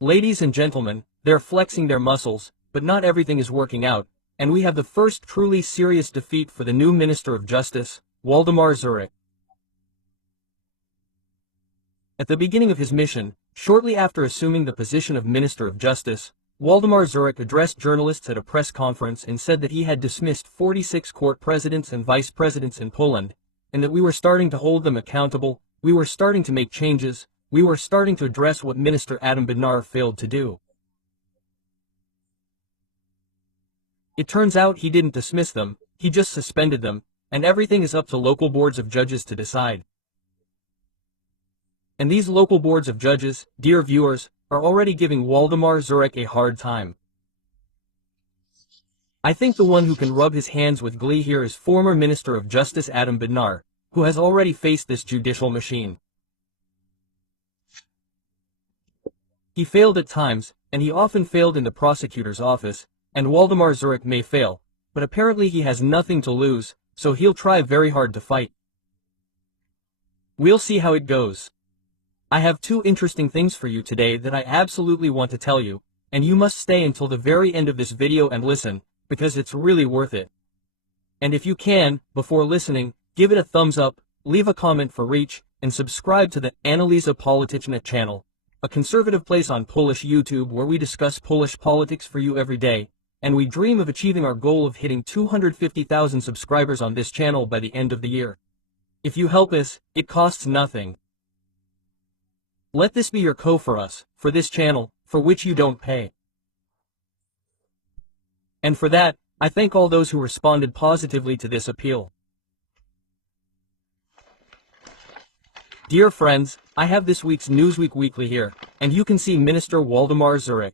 Ladies and gentlemen, they're flexing their muscles, but not everything is working out, and we have the first truly serious defeat for the new Minister of Justice, Waldemar Żurek. At the beginning of his mission, shortly after assuming the position of Minister of Justice, Waldemar Żurek addressed journalists at a press conference and said that he had dismissed 46 court presidents and vice presidents in Poland, and that we were starting to hold them accountable, we were starting to make changes, we were starting to address what Minister Bodnar failed to do. It turns out he didn't dismiss them, he just suspended them, and everything is up to local boards of judges to decide. And these local boards of judges, dear viewers, are already giving Waldemar Żurek a hard time. I think the one who can rub his hands with glee here is former Minister of Justice Bodnar, who has already faced this judicial machine. He failed at times, and he often failed in the prosecutor's office, and Waldemar Żurek may fail, but apparently he has nothing to lose, so he'll try very hard to fight. We'll see how it goes. I have two interesting things for you today that I absolutely want to tell you, and you must stay until the very end of this video and listen, because it's really worth it. And if you can, before listening, give it a thumbs up, leave a comment for reach, and subscribe to the Analiza Polityczna channel, a conservative place on Polish YouTube where we discuss Polish politics for you every day, and we dream of achieving our goal of hitting 250,000 subscribers on this channel by the end of the year. If you help us, it costs nothing. Let this be your for us, for this channel, for which you don't pay. And for that, I thank all those who responded positively to this appeal. Dear friends, I have this week's Newsweek Weekly here, and you can see Minister Waldemar Żurek.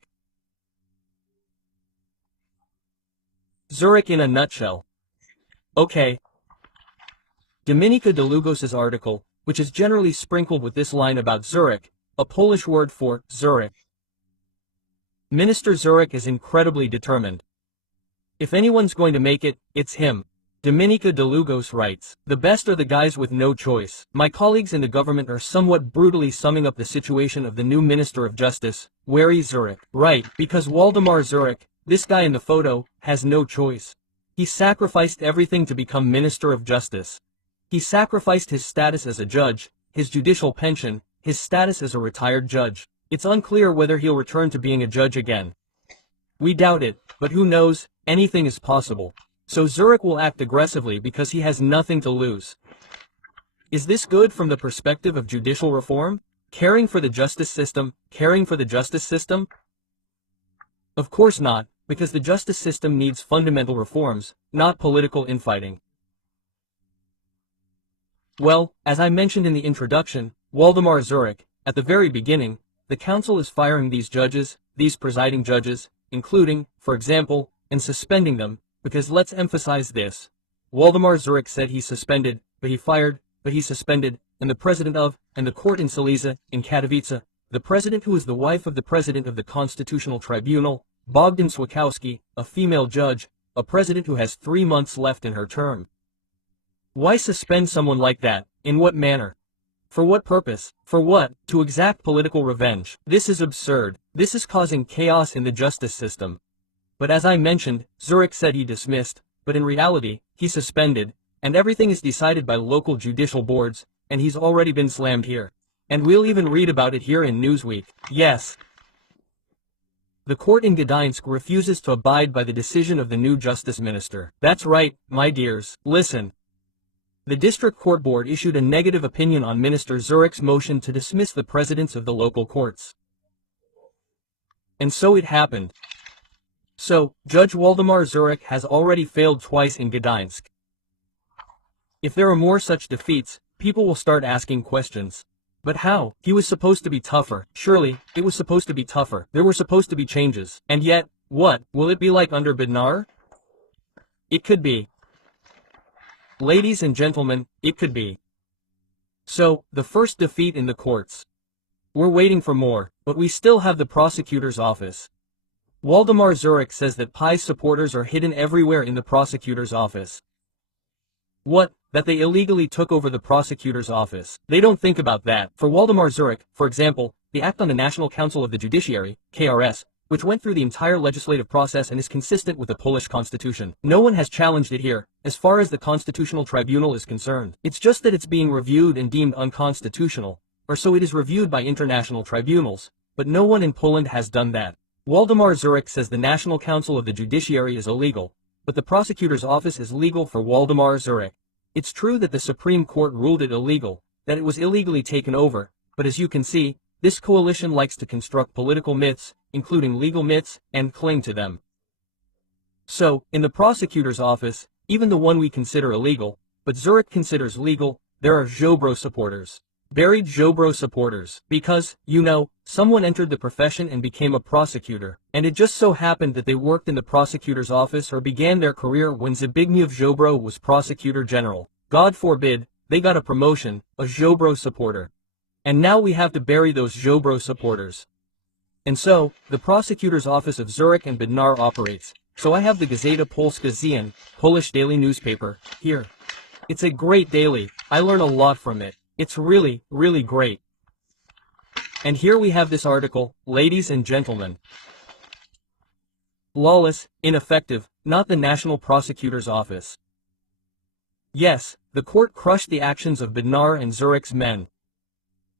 Żurek in a nutshell. Okay. Dominika Długos's article, which is generally sprinkled with this line about Żurek, a Polish word for Żurek. Minister Żurek is incredibly determined. If anyone's going to make it, it's him. Dominika Długos writes, "The best are the guys with no choice." My colleagues in the government are somewhat brutally summing up the situation of the new Minister of Justice, Wary Żurek. Right, because Waldemar Żurek, this guy in the photo, has no choice. He sacrificed everything to become Minister of Justice. He sacrificed his status as a judge, his judicial pension, his status as a retired judge. It's unclear whether he'll return to being a judge again. We doubt it, but who knows, anything is possible. So Żurek will act aggressively because he has nothing to lose. Is this good from the perspective of judicial reform? Caring for the justice system, caring for the justice system? Of course not, because the justice system needs fundamental reforms, not political infighting. Well, as I mentioned in the introduction, Waldemar Żurek, at the very beginning, the council is firing these judges, these presiding judges, including, for example, and suspending them, because let's emphasize this. Waldemar Żurek said he suspended, but he fired, but he suspended, and the president of, and the court in Silesia, in Katowice, the president who is the wife of the president of the Constitutional Tribunal, Bogdan Słakowski, a female judge, a president who has 3 months left in her term. Why suspend someone like that? In what manner? For what purpose? For what? To exact political revenge. This is absurd. This is causing chaos in the justice system. But as I mentioned, Żurek said he dismissed, but in reality, he suspended, and everything is decided by local judicial boards, and he's already been slammed here. And we'll even read about it here in Newsweek. Yes. The court in Gdańsk refuses to abide by the decision of the new justice minister. That's right, my dears. Listen. The district court board issued a negative opinion on Minister Żurek's motion to dismiss the presidents of the local courts. And so it happened. So, Judge Waldemar Żurek has already failed twice in Gdańsk. If there are more such defeats, people will start asking questions. But how? He was supposed to be tougher. Surely, it was supposed to be tougher. There were supposed to be changes. And yet, what? Will it be like under Bodnar? It could be. Ladies and gentlemen, it could be. So, the first defeat in the courts. We're waiting for more, but we still have the prosecutor's office. Waldemar Żurek says that PiS supporters are hidden everywhere in the prosecutor's office. What? That they illegally took over the prosecutor's office. They don't think about that. For Waldemar Żurek, for example, the Act on the National Council of the Judiciary, KRS, which went through the entire legislative process and is consistent with the Polish constitution. No one has challenged it here, as far as the Constitutional Tribunal is concerned. It's just that it's being reviewed and deemed unconstitutional, or so it is reviewed by international tribunals, but no one in Poland has done that. Waldemar Żurek says the National Council of the Judiciary is illegal, but the prosecutor's office is legal for Waldemar Żurek. It's true that the Supreme Court ruled it illegal, that it was illegally taken over, but as you can see, this coalition likes to construct political myths, including legal myths, and cling to them. So, in the prosecutor's office, even the one we consider illegal, but Żurek considers legal, there are Ziobro supporters. Buried Ziobro supporters, because, you know, someone entered the profession and became a prosecutor, and it just so happened that they worked in the prosecutor's office or began their career when Zbigniew Ziobro was prosecutor general. God forbid, they got a promotion, a Ziobro supporter. And now we have to bury those Ziobro supporters. And so, the prosecutor's office of Żurek and Bodnar operates, so I have the Gazeta Polska Zian, Polish daily newspaper, here. It's a great daily, I learn a lot from it. It's really, really great. And here we have this article, ladies and gentlemen. Lawless, ineffective, not the National Prosecutor's Office. Yes, the court crushed the actions of Bodnar and Żurek's men.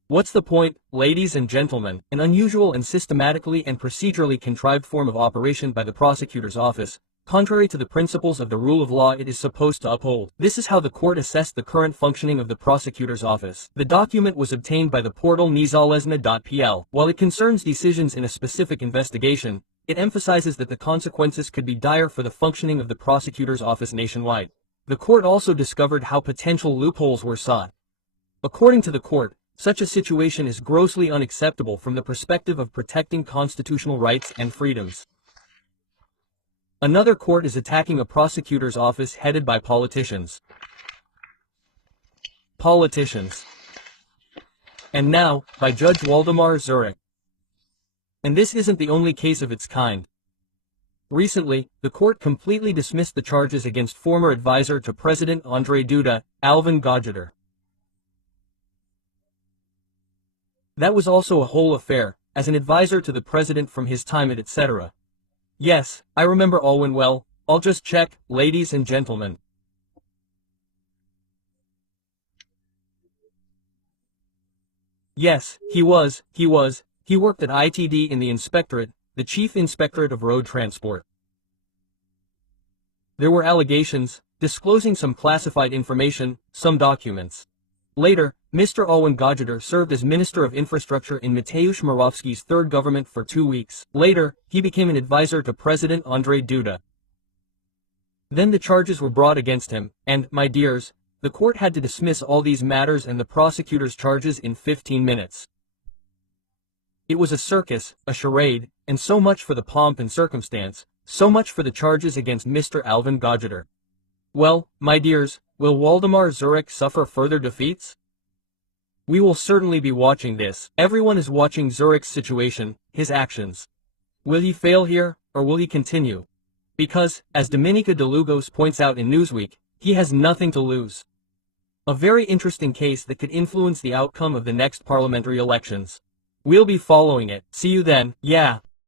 What's the point, ladies and gentlemen? An unusual and systematically and procedurally contrived form of operation by the prosecutor's office, contrary to the principles of the rule of law it is supposed to uphold. This is how the court assessed the current functioning of the prosecutor's office. The document was obtained by the portal niezależna.pl. While it concerns decisions in a specific investigation, it emphasizes that the consequences could be dire for the functioning of the prosecutor's office nationwide. The court also discovered how potential loopholes were sought. According to the court, such a situation is grossly unacceptable from the perspective of protecting constitutional rights and freedoms. Another court is attacking a prosecutor's office headed by politicians. And now, by Judge Waldemar Żurek. And this isn't the only case of its kind. Recently, the court completely dismissed the charges against former advisor to President Andrzej Duda, Alvin Godjuter. That was also a whole affair, as an advisor to the president from his time at etc. Yes, I remember Alwyn well. I'll just check, ladies and gentlemen. Yes, he worked at ITD in the inspectorate, the Chief Inspectorate of Road Transport. There were allegations, disclosing some classified information, some documents. Later, Mr. Alwin Godjuter served as Minister of Infrastructure in Mateusz Morawiecki's third government for 2 weeks. Later, he became an advisor to President Andrzej Duda. Then the charges were brought against him, and, my dears, the court had to dismiss all these matters and the prosecutor's charges in 15 minutes. It was a circus, a charade, and so much for the pomp and circumstance, so much for the charges against Mr. Alvin Godjuter. Well, my dears, will Waldemar Żurek suffer further defeats? We will certainly be watching this. Everyone is watching Żurek's situation, his actions. Will he fail here, or will he continue? Because, as Dominika Dlugos points out in Newsweek, he has nothing to lose. A very interesting case that could influence the outcome of the next parliamentary elections. We'll be following it. See you then. Yeah.